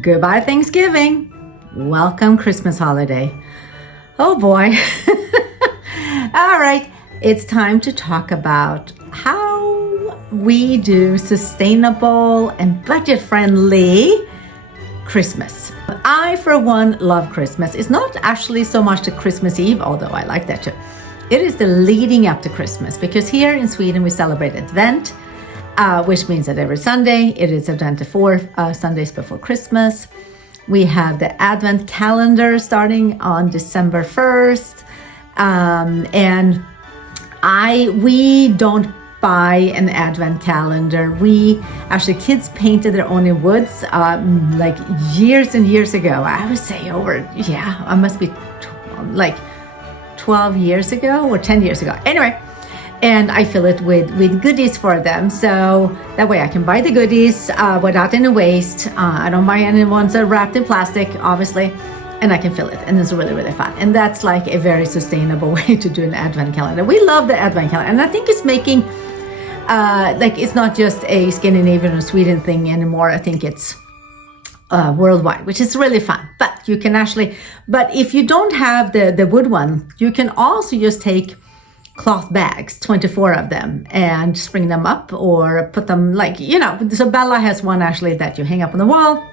Goodbye Thanksgiving. Welcome Christmas holiday. Oh boy. All right, it's time to talk about how we do sustainable and budget-friendly Christmas. I, for one, love Christmas. It's not actually so much the Christmas Eve, although I like that too. It is the leading up to Christmas, because here in Sweden we celebrate Advent, which means that every Sunday it is Advent 4 Sundays before Christmas. We have the Advent calendar starting on December 1st, and we don't buy an Advent calendar. We actually, kids painted their own in woods like years and years ago. I would say I must be like 12 years ago or 10 years ago. Anyway, and I fill it with goodies for them, so that way I can buy the goodies without any waste. I don't buy any ones that are wrapped in plastic, obviously, and I can fill it, and it's really, really fun. And that's like a very sustainable way to do an Advent calendar. We love the Advent calendar, and I think it's making it's not just a Scandinavian or Sweden thing anymore. I think it's worldwide, which is really fun. But you can but if you don't have the wood one, you can also just take cloth bags, 24 of them, and spring them up or put them so Bella has one actually that you hang up on the wall,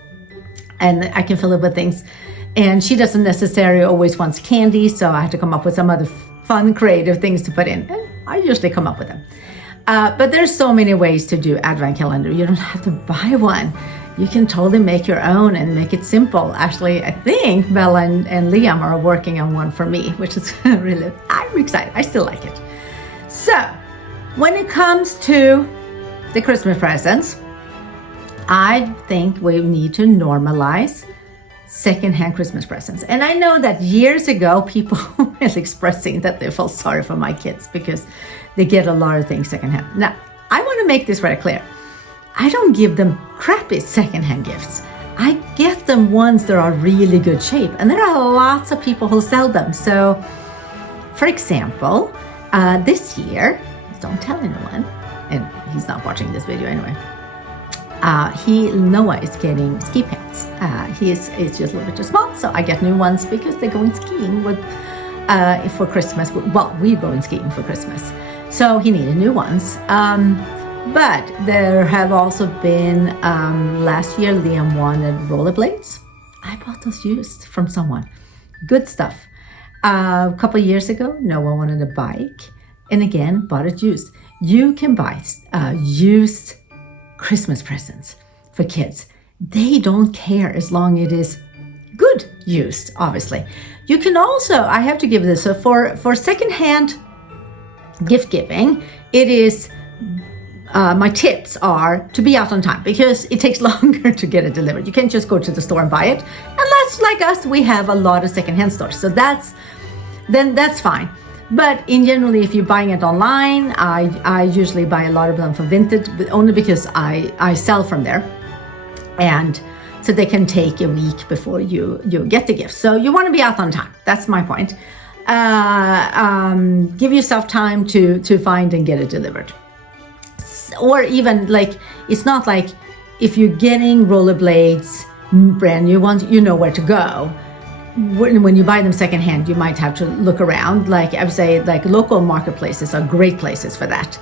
and I can fill it with things. And she doesn't necessarily always wants candy, so I have to come up with some other fun, creative things to put in, and I usually come up with them. But there's so many ways to do Advent calendar. You don't have to buy one. You can totally make your own and make it simple. Actually, I think Bella and Liam are working on one for me, which is really, I'm excited. I still like it. So, when it comes to the Christmas presents, I think we need to normalize secondhand Christmas presents. And I know that years ago, people were expressing that they felt sorry for my kids because they get a lot of things secondhand. Now, I want to make this very clear. I don't give them crappy secondhand gifts. I get them ones that are really good shape, and there are lots of people who sell them. So, for example, this year, don't tell anyone, and he's not watching this video anyway. Noah is getting ski pants. It's just a little bit too small, so I get new ones because they're going skiing for Christmas. Well, we're going skiing for Christmas, so he needed new ones. But there have also been, last year Liam wanted rollerblades. I bought those used from someone. Good stuff. A couple of years ago, Noah wanted a bike, and again, bought it used. You can buy used Christmas presents for kids. They don't care as long as it is good used, obviously. You can also, I have to give this, so for secondhand gift giving, it is, my tips are to be out on time, because it takes longer to get it delivered. You can't just go to the store and buy it, unless, like us, we have a lot of secondhand stores. So that's fine. But in generally, if you're buying it online, I usually buy a lot of them for vintage, but only because I sell from there, and so they can take a week before you get the gift. So you want to be out on time. That's my point. Give yourself time to find and get it delivered. Or even it's not like if you're getting rollerblades, brand new ones, you know where to go. When you buy them secondhand, you might have to look around. Like I would say, local marketplaces are great places for that.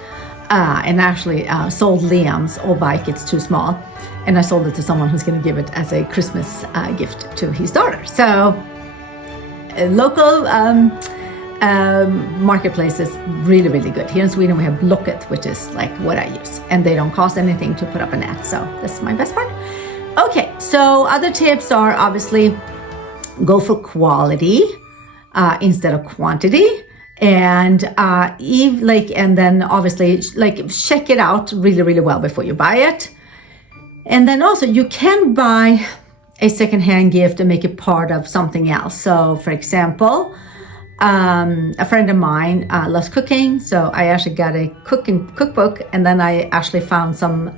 And actually sold Liam's old bike. It's too small, and I sold it to someone who's going to give it as a Christmas gift to his daughter. So local marketplace is really, really good. Here in Sweden we have Blocket, which is like what I use, and they don't cost anything to put up an ad, so that's my best part. Okay, so other tips are obviously go for quality instead of quantity, and and then obviously check it out really, really well before you buy it. And then also you can buy a secondhand gift and make it part of something else. So for example, a friend of mine loves cooking, so I actually got a cookbook, and then I actually found some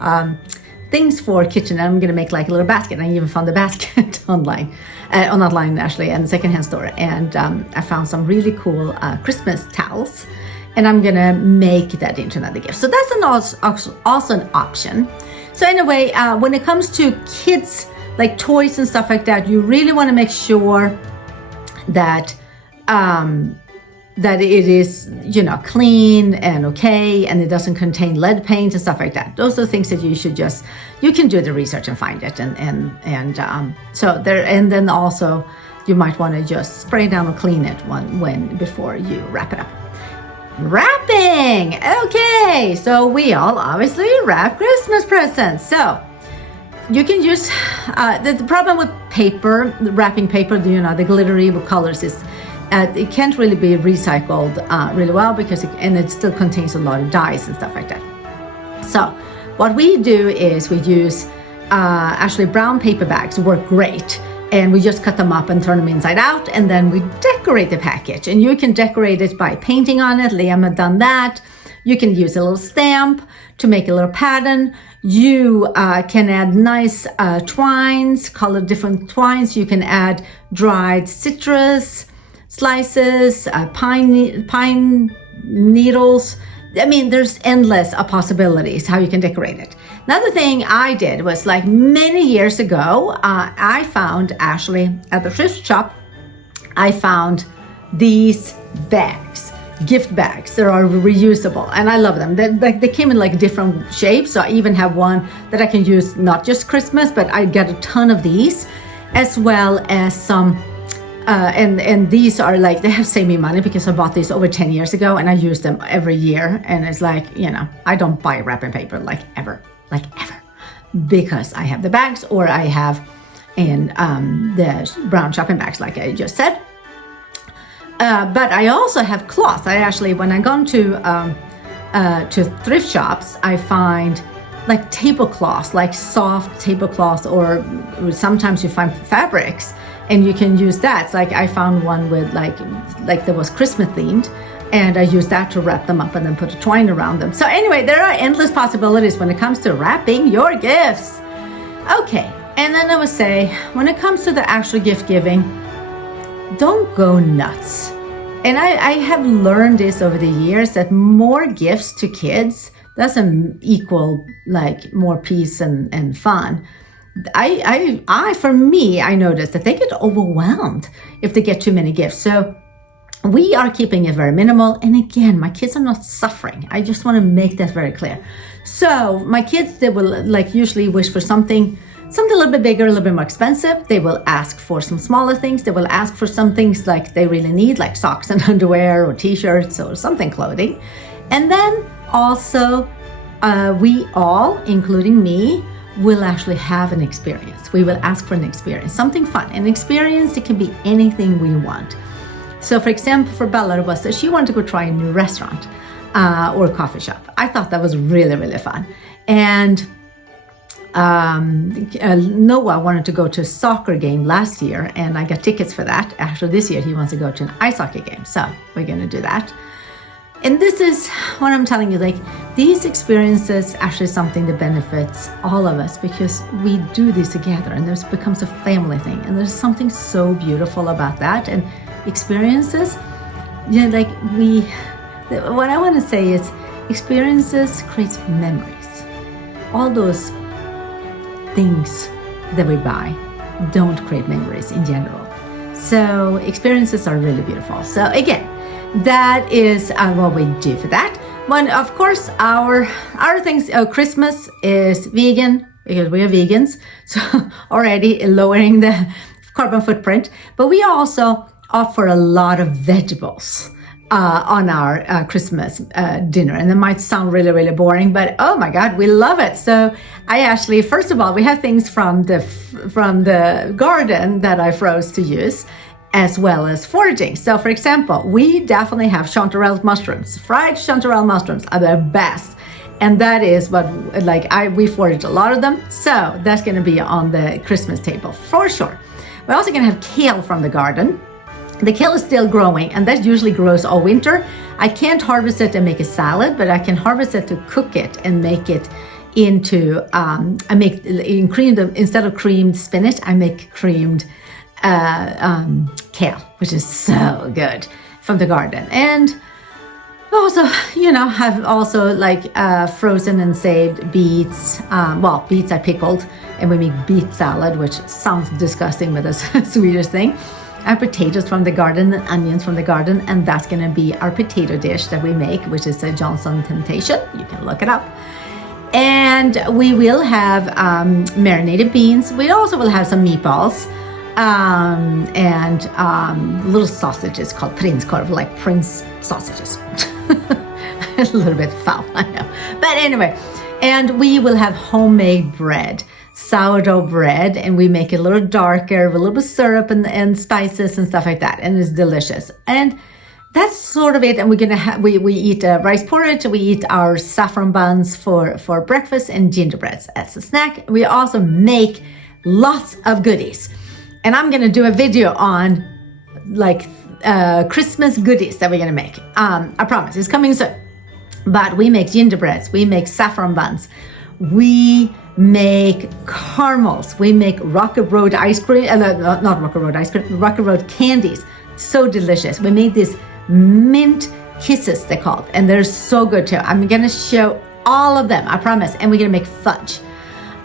things for kitchen. I'm gonna make like a little basket. I even found the basket online, actually, and secondhand store, and I found some really cool Christmas towels, and I'm gonna make that into another gift. So that's also an option. So anyway, when it comes to kids like toys and stuff like that, you really want to make sure that that it is, clean and okay, and it doesn't contain lead paint and stuff like that. Those are things that you can do the research and find it, and then also you might want to just spray down or clean it before you wrap it up. Wrapping. Okay, so we all obviously wrap Christmas presents. So you can use the problem with paper, wrapping paper, the glittery colors is it can't really be recycled really well because it still contains a lot of dyes and stuff like that. So what we do is we use actually brown paper bags work great. And we just cut them up and turn them inside out, and then we decorate the package. And you can decorate it by painting on it. Liam had done that. You can use a little stamp to make a little pattern. You can add nice twines, color different twines. You can add dried citrus slices, pine needles. I mean, there's endless possibilities how you can decorate it. Another thing I did was, like many years ago, I found actually at the thrift shop, I found these bags, gift bags that are reusable, and I love them. They came in like different shapes, so I even have one that I can use not just Christmas, but I got a ton of these, as well as some. And these are like, they have saved me money because I bought these over 10 years ago and I use them every year. And it's like, I don't buy wrapping paper like ever, because I have the bags, or I have in the brown shopping bags, like I just said. But I also have cloth. I actually, when I go to thrift shops, I find like tablecloths, like soft tablecloths, or sometimes you find fabrics. And you can use that. It's like I found one with like that was Christmas themed, and I used that to wrap them up and then put a twine around them. So anyway, there are endless possibilities when it comes to wrapping your gifts. Okay, and then I would say, when it comes to the actual gift giving, don't go nuts. And I have learned this over the years, that more gifts to kids doesn't equal like more peace and fun. For me, I noticed that they get overwhelmed if they get too many gifts. So we are keeping it very minimal. And again, my kids are not suffering. I just want to make that very clear. So my kids, they will like usually wish for something a little bit bigger, a little bit more expensive. They will ask for some smaller things. They will ask for some things like they really need, like socks and underwear or t-shirts or something clothing. And then also we all, including me, will actually have an experience. We will ask for an experience, something fun. An experience, it can be anything we want. So for example, for Bella, it was that she wanted to go try a new restaurant or coffee shop. I thought that was really, really fun. And Noah wanted to go to a soccer game last year, and I got tickets for that. Actually, this year he wants to go to an ice hockey game. So we're going to do that. And this is what I'm telling you, like these experiences actually something that benefits all of us, because we do this together and this becomes a family thing. And there's something so beautiful about that. And experiences, what I want to say is experiences create memories. All those things that we buy don't create memories in general. So experiences are really beautiful. So again, that is what we do for that. One, of course, our things, Christmas is vegan because we are vegans. So already lowering the carbon footprint. But we also offer a lot of vegetables on our Christmas dinner. And it might sound really, really boring, but oh my God, we love it. So I actually, first of all, we have things from the garden that I froze to use, as well as foraging. So for example, we definitely have chanterelle mushrooms. Fried chanterelle mushrooms are the best. And that is what, we forage a lot of them. So that's gonna be on the Christmas table for sure. We're also gonna have kale from the garden. The kale is still growing, and that usually grows all winter. I can't harvest it and make a salad, but I can harvest it to cook it and make it into, instead of creamed spinach, I make creamed kale, which is so good from the garden. And Also, I've also like frozen and saved beets. Beets I pickled, and we make beet salad, which sounds disgusting, but that's a Swedish thing. And potatoes from the garden and onions from the garden, and that's gonna be our potato dish that we make, which is a Johnson Temptation. You can look it up. And we will have marinated beans. We also will have some meatballs and little sausages called prinskorv, like prince sausages. A little bit foul, I know. But anyway, and we will have homemade bread, sourdough bread, and we make it a little darker with a little bit of syrup and spices and stuff like that, and it's delicious. And that's sort of it. And we're gonna have we eat rice porridge. We eat our saffron buns for breakfast and gingerbreads as a snack. We also make lots of goodies, and I'm gonna do a video on like Christmas goodies that we're gonna make. I promise it's coming soon. But we make gingerbreads, we make saffron buns, we make caramels, we make Rocket Road ice cream, not Rocket Road ice cream, Rocket Road candies. So delicious. We made these mint kisses, they're called, and they're so good too. I'm gonna show all of them, I promise. And we're gonna make fudge.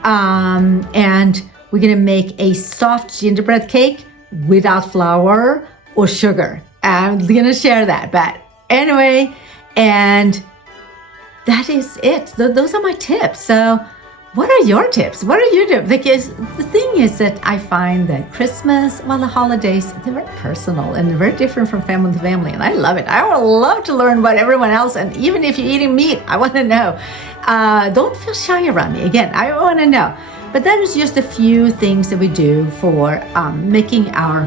And we're gonna make a soft gingerbread cake without flour or sugar. I'm gonna share that. But anyway, and that is it. Those are my tips. So what are your tips? What are you doing? Because the thing is that I find that Christmas, the holidays, they're very personal and they're very different from family to family. And I love it. I would love to learn about everyone else. And even if you're eating meat, I want to know. Don't feel shy around me. Again, I want to know. But that is just a few things that we do for making our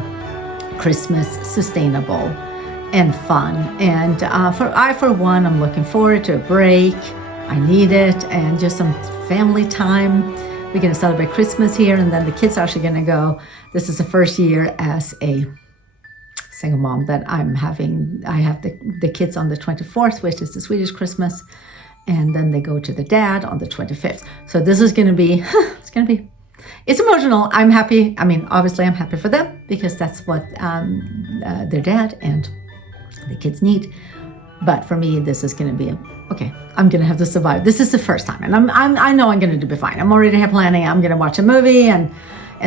Christmas sustainable and fun. And for one, I'm looking forward to a break. I need it, and just some family time. We're going to celebrate Christmas here, and then the kids are actually going to go. This is the first year as a single mom that I'm having. I have the kids on the 24th, which is the Swedish Christmas, and then they go to the dad on the 25th. So this is going to be, it's emotional. I'm happy. I mean, obviously I'm happy for them because that's what their dad and the kids need. But for me, this is going to be okay. I'm going to have to survive. This is the first time, and I know I'm going to be fine. I'm already here planning. I'm going to watch a movie and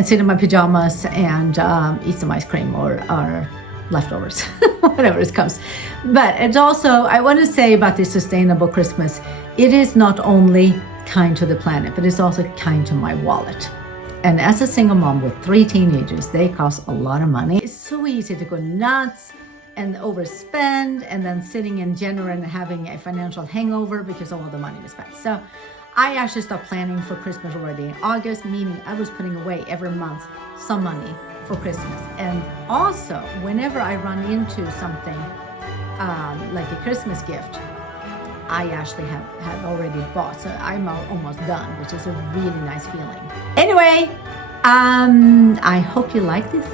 sit in my pajamas and eat some ice cream or leftovers, whatever it comes. But it's also, I want to say about this sustainable Christmas, it is not only kind to the planet, but it's also kind to my wallet. And as a single mom with 3 teenagers, they cost a lot of money. It's so easy to go nuts and overspend, and then sitting in January and having a financial hangover because of all the money we spent. So I actually stopped planning for Christmas already in August, meaning I was putting away every month some money for Christmas. And also, whenever I run into something like a Christmas gift, I actually have already bought. So I'm almost done, which is a really nice feeling. Anyway, I hope you liked this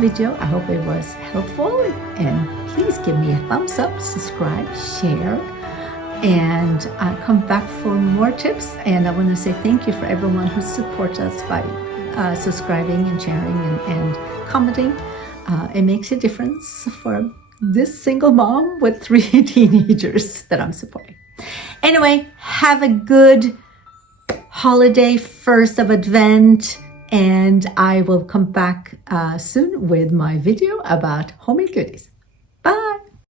video. I hope it was helpful, and please give me a thumbs up, subscribe, share, and come back for more tips. And I want to say thank you for everyone who supports us by subscribing and sharing and commenting. It makes a difference for this single mom with 3 teenagers that I'm supporting. Anyway, have a good holiday, first of Advent, and I will come back soon with my video about homemade goodies. Bye!